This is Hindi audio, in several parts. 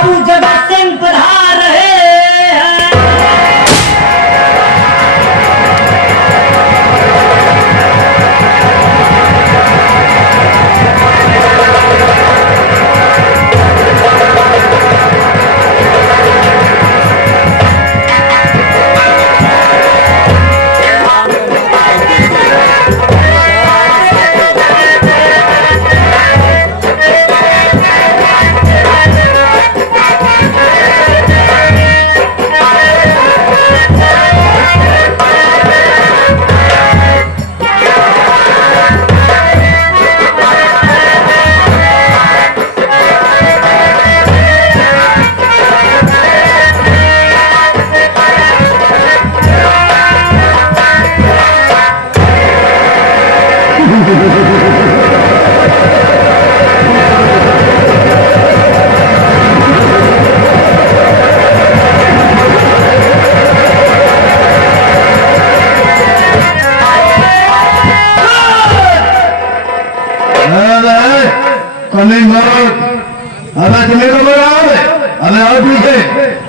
बाबू जगत सिंह पधार रहे हैं। Coming out! अब तुम्हें को बुलाओ हमें और पीछे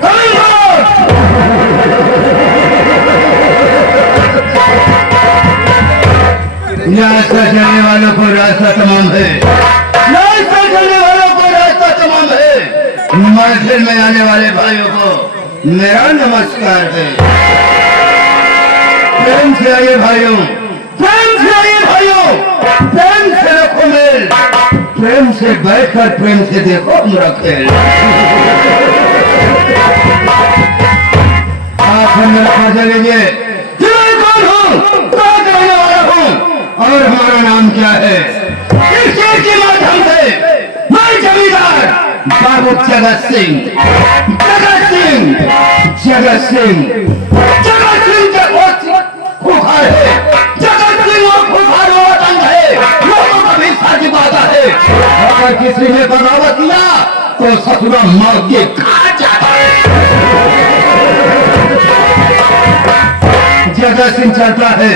coming out! रास्ता चलने वालों को रास्ता तमाम है, रास्ता चलने वालों को रास्ता तमाम है। महफिल में आने वाले भाइयों को मेरा नमस्कार है। प्रेम से आइए भाइयों, प्रेम से आइए भाइयों, प्रेम से रखो मेल, प्रेम से बैठकर प्रेम से देखो हमारा खेल। आप हमें पता लीजिए मैं कौन हूँ, कहाँ रहने वाला हूँ और हमारा नाम क्या है। इस चीज के माध्यम से मैं जमींदार बाबू जगत सिंह, जगत सिंह, जगत सिंह, जगत सिंह खुखार है, जगत सिंह और खुखार वतन है, लोगों का भी साथ पाता है। अगर किसी ने बगावत किया तो ससुरा मौत के खा जाता है। जगत सिंह चलता है,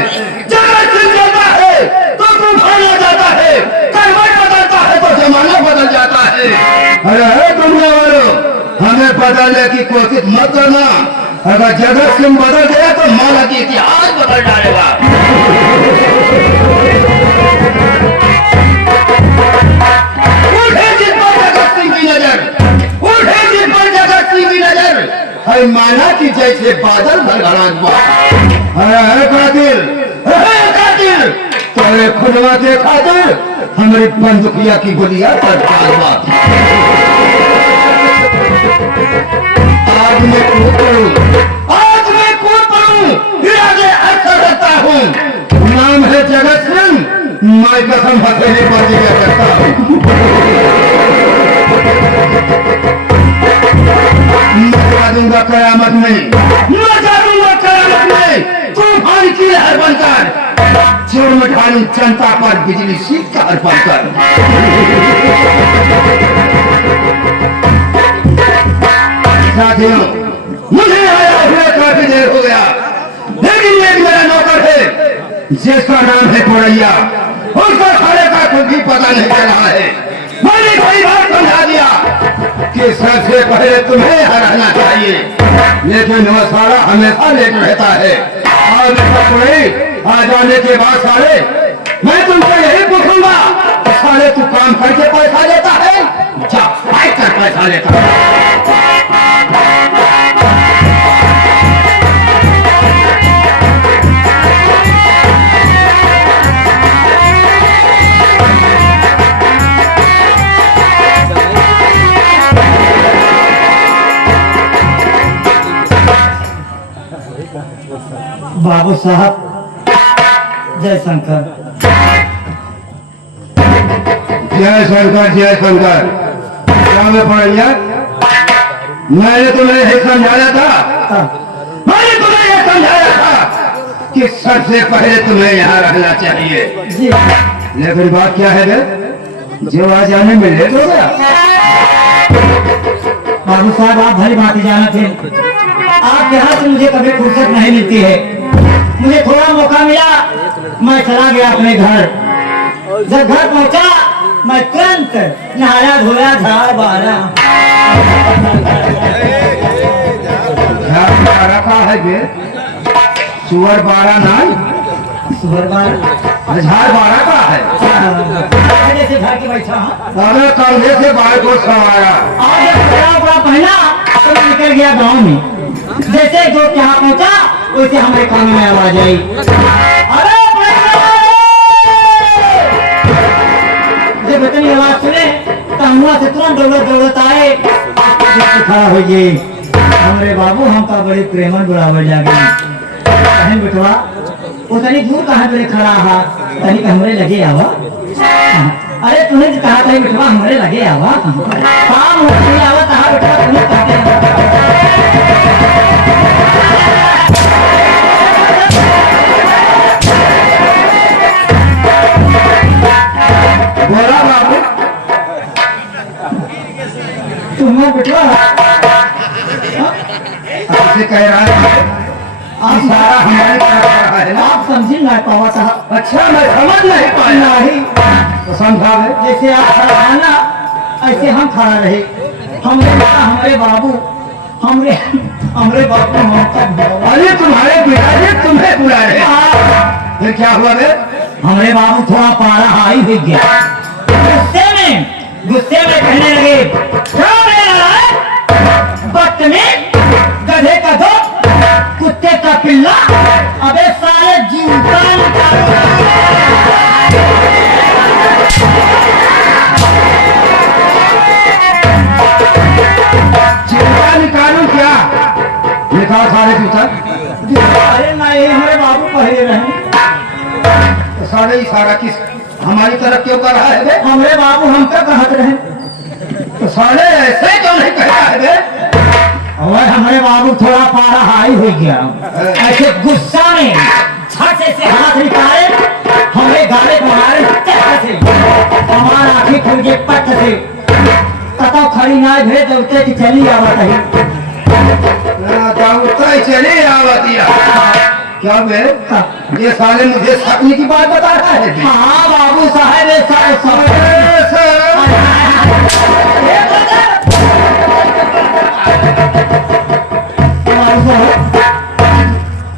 जगत सिंह चलता है तो तूफान आ जाता है, करवट बदलता है तो जमाना बदल जाता है। अरे दुनिया वालों हमें बदलने की कोशिश मत करना, अगर जगत सिंह बदल गया तो माला की इतिहास बदल डालेगा। उठे जिस पर जगत सिंह की नजर, उठे जिस पर जगत सिंह की नजर, है माना की जैसे बादल भरभराट हुआ। अरे कातिल, अरे कातिल, तोरे खुदवा के खातिर हमारी बंदूकिया की गोलियां पर हुआ। आज मैं कूद पड़ूं, आज मैं कूद पड़ूं, इरादे अच्छा करता हूँ। नाम है जगत सिंह, मैं कसम हथेली पर जिया करता हूँ। मचा दूंगा कयामत में, मचा दूंगा कयामत में, तूफान की लहर बनकर, जोर मिठानी जनता पर बिजली सीख कर बनकर। साथियों मुझे आया हुआ काफी देर हो गया, लेकिन एक मेरा नौकर है जिसका नाम है कोरैया, उसका खाने का कुछ भी पता नहीं चल रहा है। मैंने कई बार समझा दिया कि सबसे पहले तुम्हें यहाँ रहना चाहिए, लेकिन वह सारा हमेशा लेट रहता है। और आ जाने के बाद सारे मैं तुमसे यही पूछूंगा, सारे तू काम करके पैसा लेता है, जा फाइट कर पैसा लेता है। बाबू साहब जय शंकर। जय शंकर, जय शंकर। क्या मैं पढ़िया, मैंने तुम्हें यही समझाया था, मैंने तुम्हें यह समझाया था कि सबसे पहले तुम्हें यहाँ रहना चाहिए जी। लेकिन बात क्या है जो आ जाने में लेट हो गया। बाबू साहब आप भली बात जाना थे, आपके हाथ से मुझे कभी फुर्सत नहीं मिलती है। मुझे थोड़ा मौका मिला, मैं चला गया अपने घर। जब घर पहुंचा मैं तुरंत नहाया धोया झाड़ बहारा बारह का है बे सुअर 12 नहीं सुबह बार झाड़ 12 का है। जैसे घर के बैठा हूँ अरे कंधे से बाल को सवारा और जब बड़ा बड़ा पहना तो मैं निकल गया गांव में। जैसे जो यहाँ पहुंचा वैसे हमारे कान में आवाज आई, अरे जब इतनी आवाज सुने तो हम वहाँ से तुरंत दौड़त आए, खड़ा हो गए। हमारे बाबू हमका बड़े प्रेमन बराबर जागे बहन बेटवा वो तनी दूर कहाँ पे खड़ा हा तनी हमरे लगे आवा। अरे तूने जो कहा था बेटवा हमरे लगे आवा काम होती आवा कहा बेटवा तूने कहते बोला बाबू तुम्हें बेटवा आपसे कह रहा है इशारा हमारे तरफ कर रहा है। आप समझी ना पावा था। अच्छा मैं समझ नहीं पाया नहीं तो समझावे। जैसे आप खड़ा है ना ऐसे हम खड़ा रहे। हमारे बाबू हमरे बाबू हमका अरे तुम्हारे पिताजी तुम्हें बुला रहे फिर क्या हुआ बे? हमारे बाबू थोड़ा पारा हाई हो गया, गुस्से में कहने लगे क्या बदतमीज गधे का दो कुत्ते का पिल्ला, अबे साले जूता जूता निकालू क्या? निकाल सारे जूता। अरे नहीं हमारे बाबू पहले रहे तो सारे इशारा किस हमारी तरफ क्यों कर रहा है बे? हमारे बाबू हमका कहत रहे तो सारे ऐसे क्यों नहीं कह रहा है बे? और हमारे बाबू थोड़ा पारा हाई हो गया, ऐसे गुस्सा में छत से हाथ निकाले हमारे गाले को मारे से हमारा आँखें खुल गए पट से कतो खड़ी ना भेज दौड़ते कि चली आवत है। दौड़ता ही चले आवतिया क्या बे? ये साले मुझे सपने की बात बता रहा है बे? हाँ बाबू साहब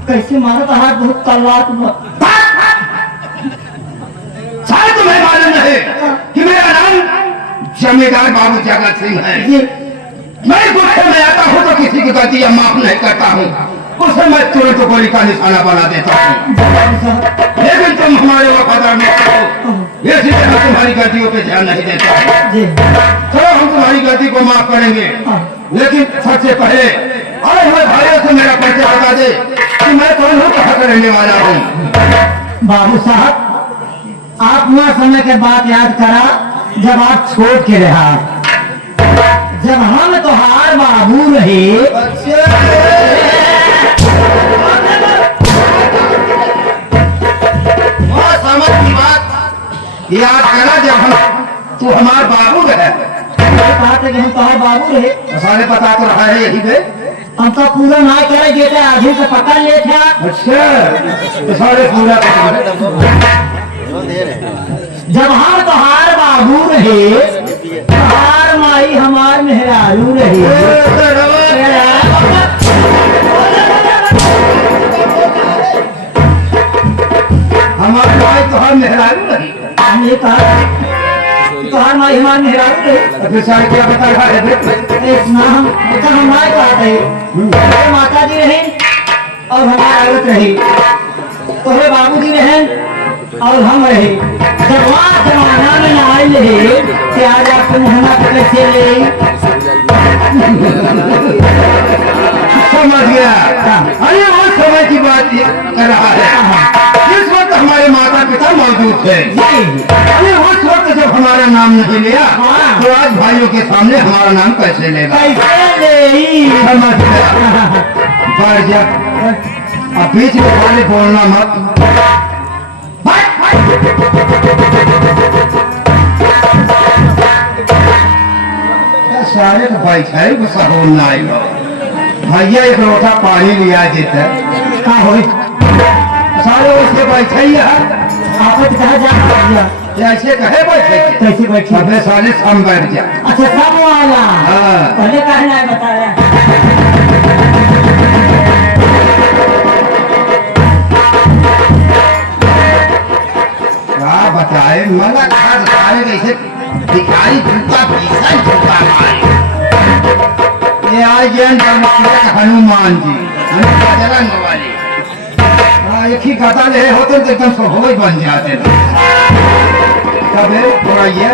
कैसे मारा था हाथ बहुत तलवार शायद तुम्हें मालूम नहीं कि मेरा नाम जमींदार बाबू जगत सिंह है। मैं गुस्से में आता हूँ तो किसी की गलती माफ नहीं करता हूँ, उसे मैं तुरंत गोली का निशाना बना देता हूँ। लेकिन तुम हमारे वफादार मित्र हो, इसलिए हम तुम्हारी गलतियों पे ध्यान नहीं देता। चलो हम तुम्हारी गलती को माफ करेंगे, लेकिन सबसे पहले और हमारे भाइयों से मेरा परिचय बता दे कि मैं कौन हूँ, कहाँ का रहने वाला हूँ। बाबू साहब आप वह समय के बाद याद करा जब आप छोड़ के रहा, जब हम तोहार बाबू रहे समझ की बात याद करा जब हम तू हमारे बाबू रहे। कहा था कि हम तोहार बाबू रहे, सारे पता तो रहा है यही पे। हम तो पूरा ना करे देते आधी से पकड़ ले था। अच्छा तो सारे पूरा जब हम तोहार बाबू रहे तोहार माई हमार मेहरारू रहे। हमारे भाई तो हम मेहरारू नहीं हमने कहा तोहार माई हमार मेहरारू रहे। फिर सारे क्या बता रहा है हमारे कहा थे माता जी रहे और हमारे औरत रही, तोहरे बाबू जी रहे और हम रहे। जब वहाँ जमाना में आए रहे प्यार आपको मुहना कैसे ले समझ गया। अरे वो समय की बात कर रहा है जिस वक्त हमारे माता पिता मौजूद थे। अरे उस वक्त जब हमारा नाम नहीं लिया तो आज भाइयों के सामने हमारा नाम कैसे लेगा? कैसे ले समझ गया। बढ़ जा अब बीच में वाले बोलना मत। सारे तो भाई है गुस्सा बोलना आएगा। भैया एक लोटा पानी लिया देता का हो सारे उसके बैठे ही है। आपस कहा जा ऐसे कहे बैठे कैसे बैठे? अपने साले सम बैठ जा। अच्छा सब वाला हाँ। पहले भिखारी झूठा भीषण झूठा मारे। ये आज जैन हनुमान जी बजरंग वाले एक ही कथा ले होते तो एकदम स्वभाव बन जाते थे। कबे बोलिए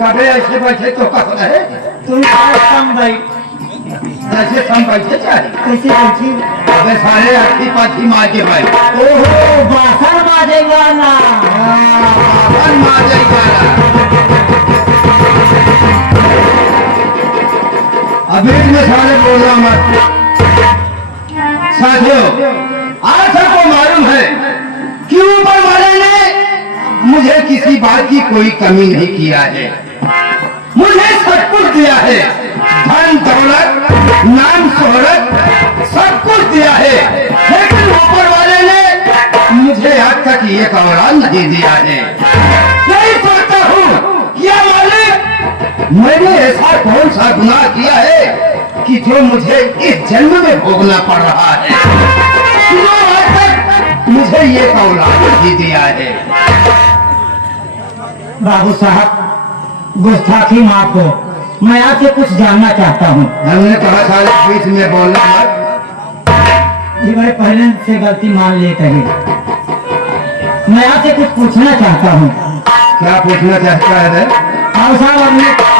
कबे ऐसे बैठे तो कब रहे तुम कम भाई जैसे हम बैठे चाहे कैसे बैठी? अबे सारे अच्छी पाछी मार के भाई ओहो बासन बाजेगा ना मार जाएगा। अभी में सारे बोलना मत साथियों, आज सबको मालूम है कि ऊपर वाले ने मुझे किसी बात की कोई कमी नहीं किया है। मुझे सब कुछ दिया है, धन दौलत नाम शोहरत सब कुछ दिया है, लेकिन ऊपर वाले ने मुझे आज तक एक औलाद नहीं दिया है। नहीं सोचता हूँ क्या मालिक मैंने ऐसा कौन सा गुनाह किया है कि जो मुझे इस जन्म में भोगना पड़ रहा है, जो आज तक मुझे ये औलाद नहीं दिया है। बाबू साहब गुस्ताखी माफ हो, मैं आपसे कुछ जानना चाहता हूँ। हमने कहा सारे बीच में बोलना मत। ये बड़े पहले से गलती मान लेते हैं। मैं आपसे कुछ पूछना चाहता हूँ। क्या पूछना चाहता है? बाबू साहब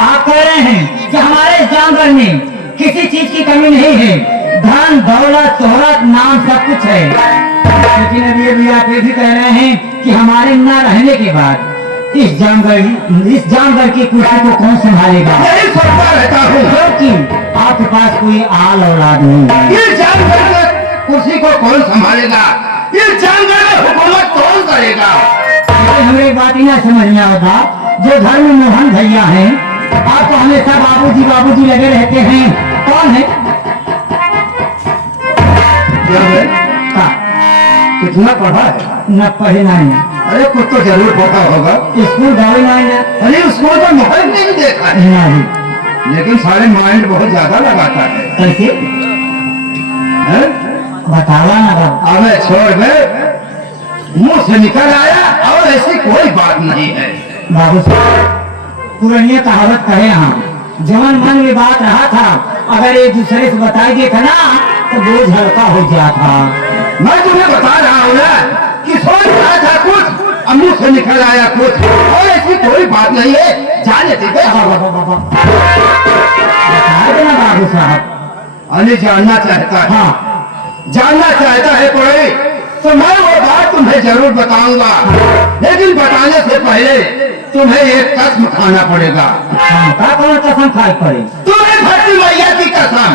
आप कह रहे हैं कि हमारे जानवर में किसी चीज की कमी नहीं है, धन दौलत शोहरत नाम सब कुछ है, लेकिन अभी आप ये भी कह रहे हैं कि हमारे न रहने के बाद इस जानवर की कुर्सी को कौन संभालेगा? यही सोचता रहता हूँ क्योंकि आपके पास कोई आल औलाद नहीं है। इस जानवर की कुर्सी को कौन संभालेगा? इस जानवर में हुकूमत कौन करेगा? हमें बात ही ना समझ में आता, जो धर्म मोहन भैया हैं, आप तो हमेशा बाबूजी लगे रहते हैं, कौन है? कितना पढ़ा है? न पढ़े नहीं। अरे कुछ तो जरूर पता होगा। स्कूल गए नहीं। अरे उसको तो मोबाइल नहीं देखा है, नहीं। लेकिन सारे माइंड बहुत ज्यादा लगाता है। कैसे बतावा ना बाबू। अबे छोड़ बे, मुंह से निकल आया और ऐसी कोई बात नहीं है। बाबू पुरानी कहावत कहे हम, जवन मन में बात रहा था अगर एक दूसरे से बताई दिए था ना तो बोझ हल्का हो गया था। मैं तुम्हें बता रहा हूँ ना कि सोच रहा था कुछ, अब मुंह से निकल आया कुछ, और ऐसी कोई बात नहीं है। जाने दीजिए देना बाबू साहब। अरे जानना चाहता है, हाँ जानना चाहता है कोई तो मैं वो बात तुम्हें जरूर बताऊंगा, लेकिन बताने से पहले तुम्हें एक कसम खाना पड़ेगा। हाँ कौन कसम खाई पड़े? तुम्हें धरती मैया की कसम,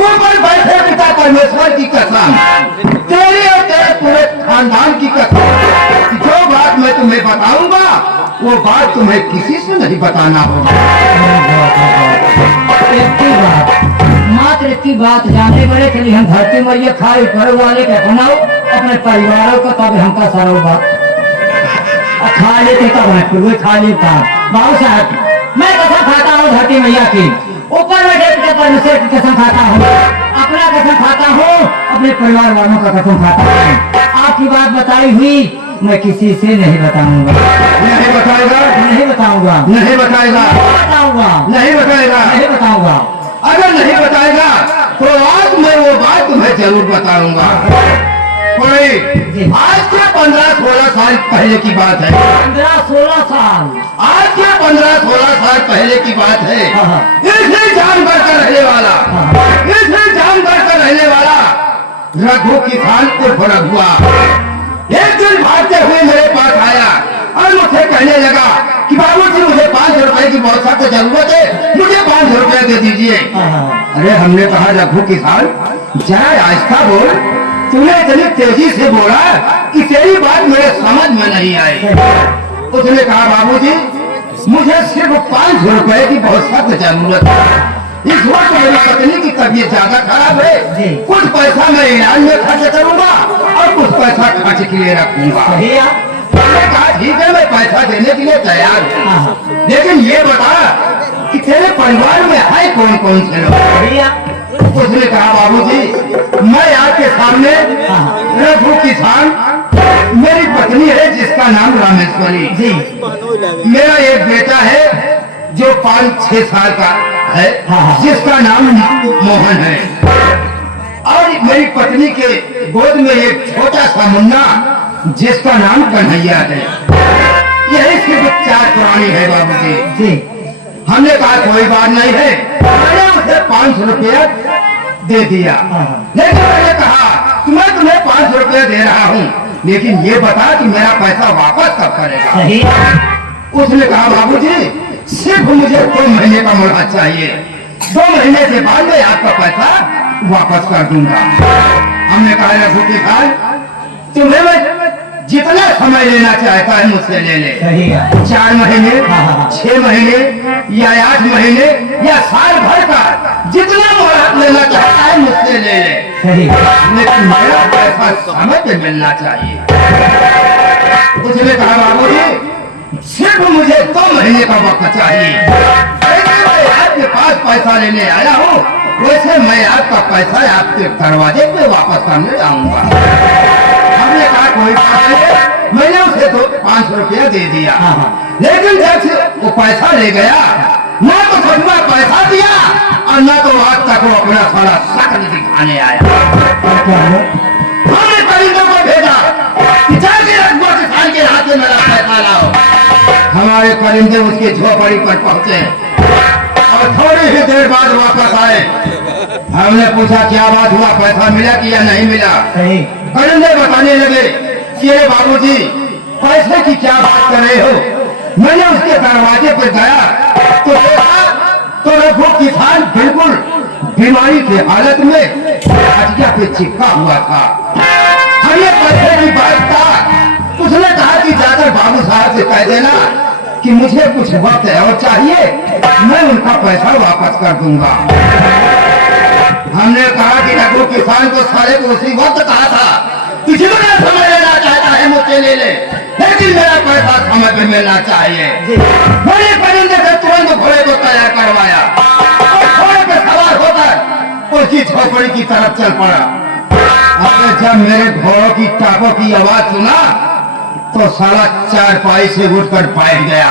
ऊपर बैठे पिता परमेश्वर की कसम, तेरी और तेरे पूरे खानदान की कसम। जो बात मैं तुम्हें बताऊंगा वो बात तुम्हें किसी से नहीं बताना होगा। इतनी बात, मात्र इतनी बात जानने बड़े के लिए हम धरती मैया खाई पर वाले के बनाओ अपने परिवारों को, तब हमका सरोगा खा लेते तब है फिर खा लेता। बाबू साहब मैं कसम खाता हूँ धरती मैया की, ऊपर बैठे पिता परमेश्वर की कसम खाता हूँ, अपना कसम खाता हूँ, अपने परिवार वालों का कसम खाता हूँ। आपकी बात बताई हुई मैं किसी से नहीं बताऊंगा। नहीं बताएगा? नहीं बताऊंगा। नहीं बताएगा? बताऊंगा। नहीं बताएगा? नहीं बताऊंगा। अगर नहीं बताएगा तो आज मैं वो बात तुम्हें जरूर बताऊंगा। कोई आज से 15-16 साल पहले की बात है। 15-16 साल? आज से 15-16 साल पहले की बात है। इसी जानवर का रहने वाला, इसी जानवर का रहने वाला रघु किसान उर्फ रघुआ एक दिन भागते हुए मेरे पास आया और मुझे कहने लगा कि बाबूजी मुझे 5 रुपए की बहुत सख्त जरूरत है, मुझे 5 रुपए दे दीजिए। अरे हमने कहा रघु किसान जरा आहिस्ता बोल, तूने इतनी तेजी से बोला कि तेरी बात मेरे समझ में नहीं आई। उसने कहा बाबूजी मुझे सिर्फ 5 रुपए की बहुत सख्त जरूरत है, इस वक्त मेरी पत्नी की तबीयत ज्यादा खराब है, कुछ पैसा मैं इलाज में खर्च करूंगा और कुछ पैसा खर्च के लिए रखूंगा। मैंने कहा ठीक है मैं पैसा देने के लिए तैयार हूँ, लेकिन ये बता कि तेरे परिवार में है कौन कौन से लोग? उसने कहा बाबूजी मैं आपके सामने रघु किसान मेरी पत्नी है जिसका नाम रामेश्वरी। जी। मेरा एक बेटा है जो 5-6 साल का है, हाँ। जिसका नाम मोहन है। और मेरी पत्नी के गोद में एक छोटा सा मुन्ना जिसका नाम कन्हैया है। यही सिर्फ 4 पुरानी है बाबूजी। जी। हमने कहा कोई बात नहीं है, मैंने उसे 500 रुपया दे दिया। लेकिन मैंने कहा कि मैं तुम्हें 500 रुपया दे रहा हूँ, लेकिन ये बता कि मेरा पैसा वापस कब करेगा। सही। उसने कहा बाबूजी सिर्फ मुझे 2 महीने का मुहला चाहिए, 2 महीने के बाद मैं आपका पैसा वापस कर दूंगा। हमने कहा रघु के भाई तुम्हें मैं जितना समय लेना चाहता है मुझसे ले ले। सही है। 4 महीने, हाँ। 6 महीने या 8 महीने या साल भर का जितना मुहलत लेना चाहता है मुझसे ले ले। सही। लेकिन मेरा पैसा समय पे मिलना चाहिए। उसने कहा बाबूजी सिर्फ मुझे 2 महीने का वक्त चाहिए। जैसे मैं आपके पास पैसा लेने आया हूँ वैसे मैं आपका पैसा आपके दरवाजे पे वापस करने आऊंगा। हमने कहा कोई बात नहीं, मैंने उसे 500 रुपया दे दिया। लेकिन जब से वो पैसा ले गया ना तो सचमा पैसा दिया और ना तो आज तक वो अपना सारा शक्ल दिखाने आया। हमने परिंदों को भेजा कि जाके रघुआ किसान के हाथ में मेरा पैसा लाओ। हमारे परिंदे उसके झोपड़ी पर पहुंचे और थोड़ी ही देर बाद वापस आए। हमने पूछा क्या बात हुआ, पैसा मिला कि या नहीं मिला। सही। परिंदे बताने लगे कि अरे बाबूजी पैसे की क्या बात कर रहे हो। मैंने उसके दरवाजे पर गया तो देखा तो रघु किसान बिल्कुल बीमारी की हालत में हटिया पे चिपका हुआ था। हमें पैसे की बात था। उसने कहा कि जाकर बाबू साहब से कह देना कि मुझे कुछ वक्त और चाहिए, मैं उनका पैसा वापस कर दूंगा। हमने कहा कि रघु किसान को सारे को उसी वक्त कहा था कि जितना समय लेना चाहता है मुझसे ले ले, लेकिन मेरा पैसा समय पे मिलना चाहिए। मैंने परिंदे से तुरंत घोड़े को तैयार करवाया और घोड़े पे सवार होकर उसकी झोपड़ी की तरफ चल पड़ा। अरे जब मेरे घोड़ों की टापों की आवाज सुना तो साला 4 पाई से उठकर बैठ गया।